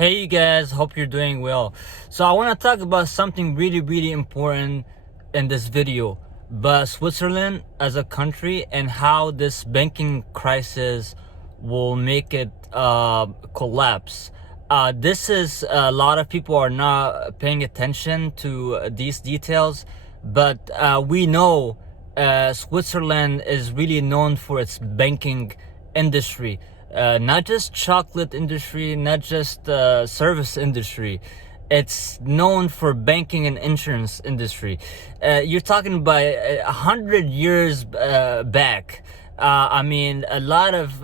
Hey you guys, hope you're doing well. So I want to talk about something really important in this video, but Switzerland as a country and how this banking crisis will make it collapse. This is a lot of people are not paying attention to these details, but we know Switzerland is really known for its banking industry. Not just chocolate industry, not just service industry. It's known for banking and insurance industry. You're talking about 100 years back. A lot of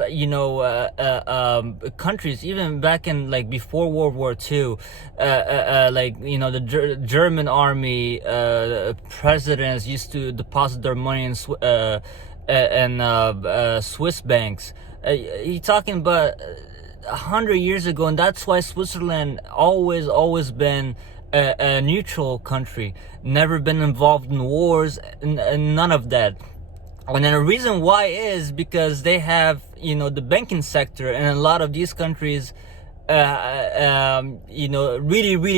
countries, even back in like before World War II, the German army presidents used to deposit their money in Swiss banks. You're talking about 100 years ago, and that's why Switzerland always been a neutral country, never been involved in wars, and none of that. And then the reason why is because they have, the banking sector, and a lot of these countries, really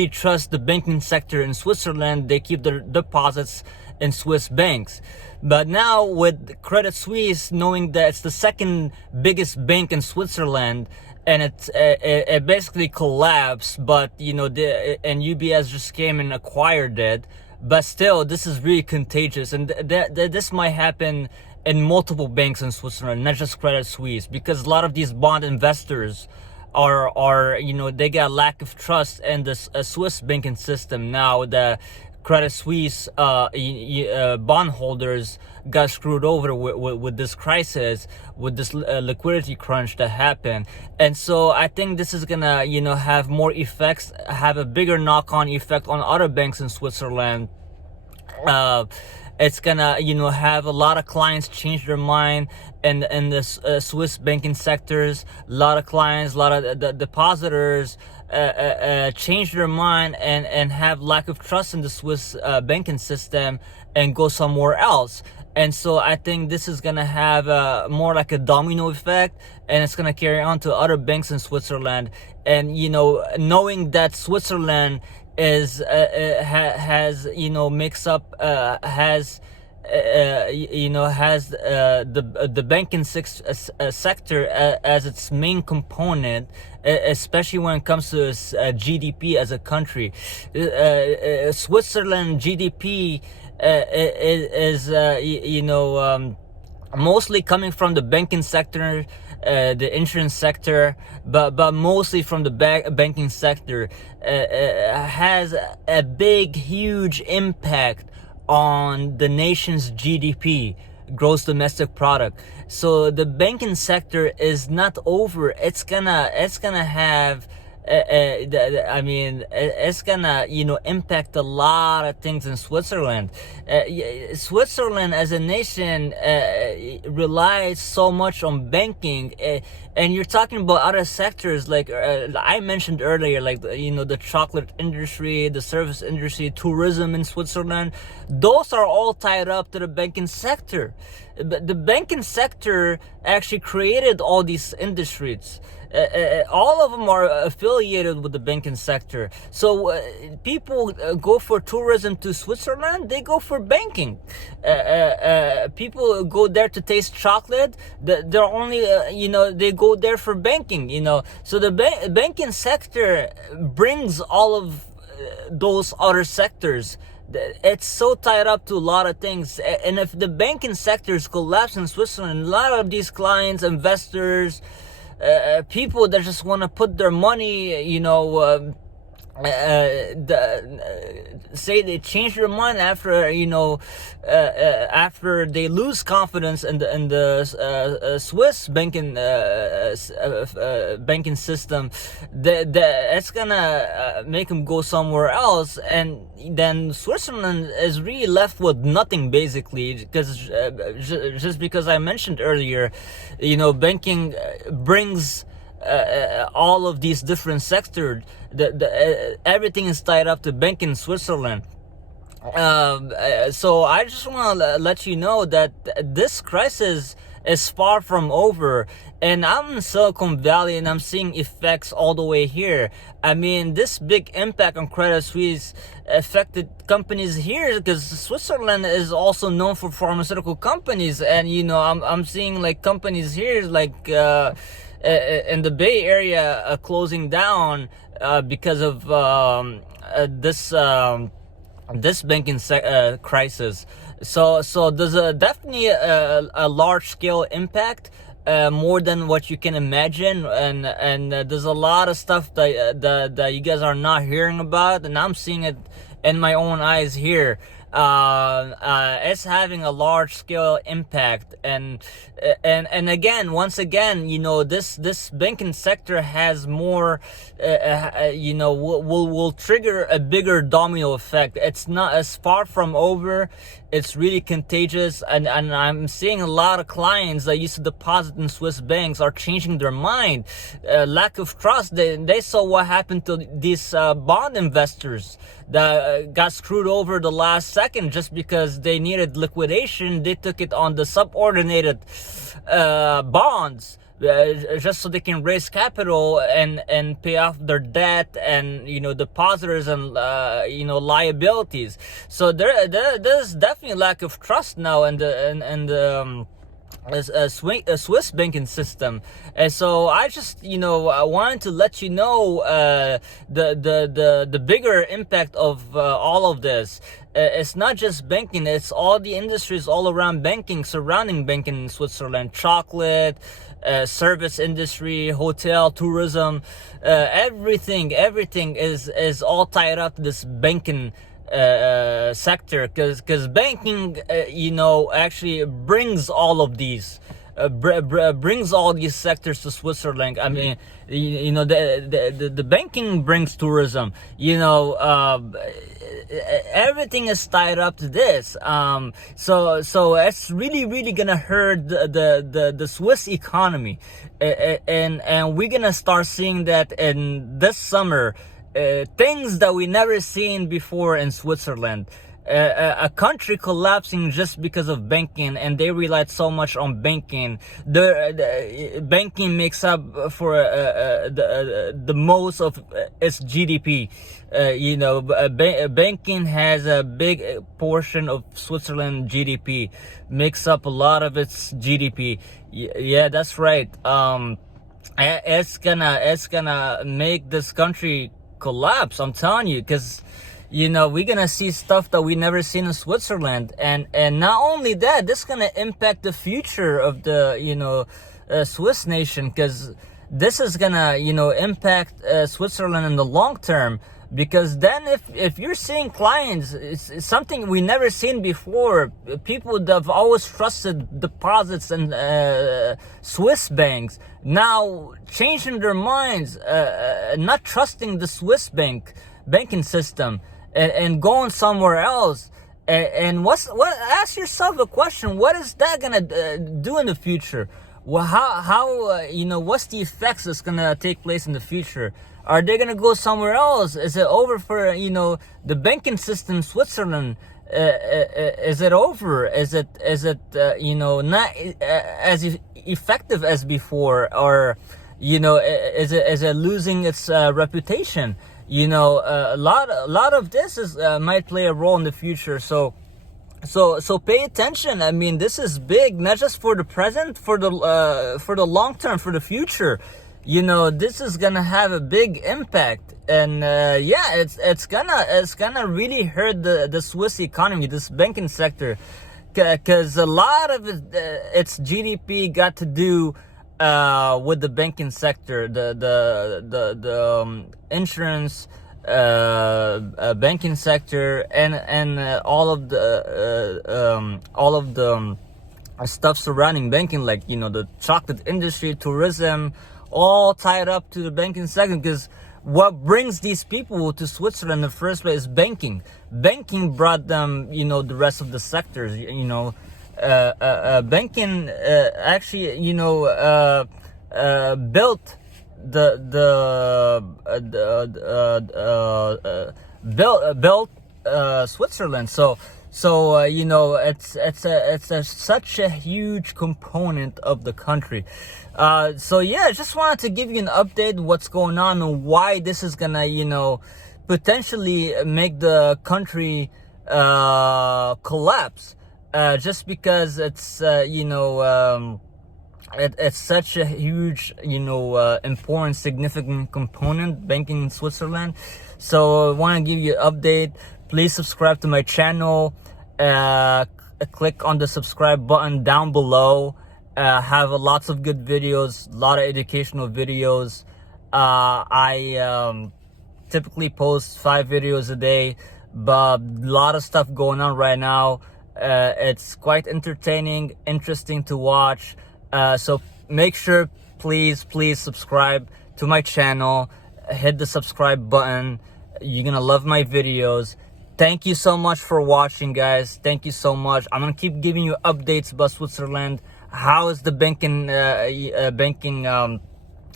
trust the banking sector in Switzerland. They keep their deposits in Swiss banks. But now with Credit Suisse, knowing that it's the second biggest bank in Switzerland, and it basically collapsed, but and UBS just came and acquired it. But still, this is really contagious, and this might happen in multiple banks in Switzerland, not just Credit Suisse, because a lot of these bond investors are they got lack of trust in the Swiss banking system. Now the Credit Suisse bondholders got screwed over with this crisis, with this liquidity crunch that happened. And so I think this is gonna have more effects, have a bigger knock-on effect on other banks in Switzerland. It's gonna have a lot of clients change their mind in the Swiss banking sectors. A lot of clients, a lot of the depositors change their mind and have lack of trust in the Swiss banking system and go somewhere else. And so I think this is gonna have more like a domino effect, and it's gonna carry on to other banks in Switzerland. And knowing that Switzerland is has mix up has the banking sector as its main component, especially when it comes to its GDP as a country. Switzerland GDP is mostly coming from the banking sector, the insurance sector, but mostly from the banking sector, has a huge impact on the nation's GDP, gross domestic product. So the banking sector is not over. It's gonna have it's gonna impact a lot of things in Switzerland. Switzerland as a nation relies so much on banking, and you're talking about other sectors like I mentioned earlier, like the chocolate industry, the service industry, tourism in Switzerland. Those are all tied up to the banking sector. But the banking sector actually created all these industries. All of them are affiliated with the banking sector. So people go for tourism to Switzerland, they go for banking. People go there to taste chocolate, they're only they go there for banking. So the banking sector brings all of those other sectors. It's so tied up to a lot of things, and if the banking sectors collapse in Switzerland, a lot of these clients, investors, people that just want to put their money, say they change their mind after after they lose confidence in the Swiss banking banking system, it's gonna make them go somewhere else, and then Switzerland is really left with nothing basically, because just because I mentioned earlier, banking brings all of these different sectors. Everything is tied up to banking in Switzerland. So I just want to let you know that this crisis is far from over. And I'm in Silicon Valley and I'm seeing effects all the way here. I mean, this big impact on Credit Suisse affected companies here because Switzerland is also known for pharmaceutical companies. And, you know, I'm seeing like companies here like in the Bay Area closing down because of this banking crisis. So there's definitely a large scale impact, more than what you can imagine, and there's a lot of stuff that you guys are not hearing about, and I'm seeing it in my own eyes here. It's having a large scale impact, and again, once again, you know, this banking sector has more, you know, will trigger a bigger domino effect. It's not as far from over. It's really contagious, and I'm seeing a lot of clients that used to deposit in Swiss banks are changing their mind. Lack of trust. They saw what happened to these bond investors that got screwed over the last second just because they needed liquidation. They took it on the subordinated bonds. Just so they can raise capital and pay off their debt and, you know, depositors and you know, liabilities. So there's definitely lack of trust now in the a Swiss banking system. And so I just, you know, I wanted to let you know the bigger impact of all of this. It's not just banking, it's all the industries all around banking, surrounding banking in Switzerland. Chocolate, service industry, hotel, tourism, everything is all tied up to this banking sector, because banking, you know, actually brings all of these, brings all these sectors to Switzerland. I mean, you know, the banking brings tourism. You know, everything is tied up to this. So it's really gonna hurt the Swiss economy, and we're gonna start seeing that in this summer. Things that we never seen before in Switzerland. A country collapsing just because of banking, and they relied so much on banking. The banking makes up for the most of its GDP. You know, banking has a big portion of Switzerland GDP, makes up a lot of its GDP. Yeah, that's right. It's gonna make this country collapse, I'm telling you, because, you know, we're gonna see stuff that we never seen in Switzerland, and not only that, this is gonna impact the future of the, you know, Swiss nation, because this is gonna, you know, impact Switzerland in the long term. Because then if you're seeing clients, it's something we never seen before. People that have always trusted deposits in Swiss banks now changing their minds, not trusting the Swiss banking system, and going somewhere else. And ask yourself a question: what is that gonna do in the future? Well, how you know, what's the effects that's gonna take place in the future? Are they gonna go somewhere else? Is it over for, you know, the banking system in Switzerland? Is it over? Is it you know, not as effective as before? Or, you know, is it losing its reputation? You know, a lot of this is might play a role in the future. So pay attention. I mean, this is big, not just for the present, for the long term, for the future. You know, this is gonna have a big impact, and yeah, it's gonna really hurt the Swiss economy, this banking sector, because a lot of its GDP got to do with the banking sector, the insurance, banking sector, and all of the stuff surrounding banking, like, you know, the chocolate industry, tourism, all tied up to the banking sector. Because what brings these people to Switzerland in the first place is banking. Banking brought them, you know, the rest of the sectors. You know, banking actually, you know, built built Switzerland. So So you know, it's such a huge component of the country. So yeah, I just wanted to give you an update what's going on and why this is gonna, you know, potentially make the country collapse. Just because it's it's such a huge, you know, important, significant component, banking in Switzerland. So I want to give you an update. Please subscribe to my channel. Click on the subscribe button down below. Have lots of good videos, a lot of educational videos. I typically post 5 videos a day, but a lot of stuff going on right now. It's quite entertaining, interesting to watch. So make sure, please subscribe to my channel. Hit the subscribe button. You're gonna love my videos. Thank you so much for watching, guys. Thank you so much. I'm gonna keep giving you updates about Switzerland. How is the banking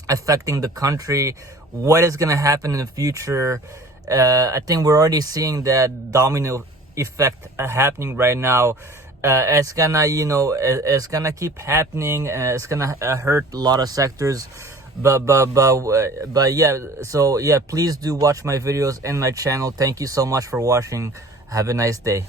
affecting the country? What is gonna happen in the future? I think we're already seeing that domino effect happening right now. It's gonna, you know, it's gonna keep happening. It's gonna hurt a lot of sectors. But yeah. So yeah, please do watch my videos and my channel. Thank you so much for watching. Have a nice day.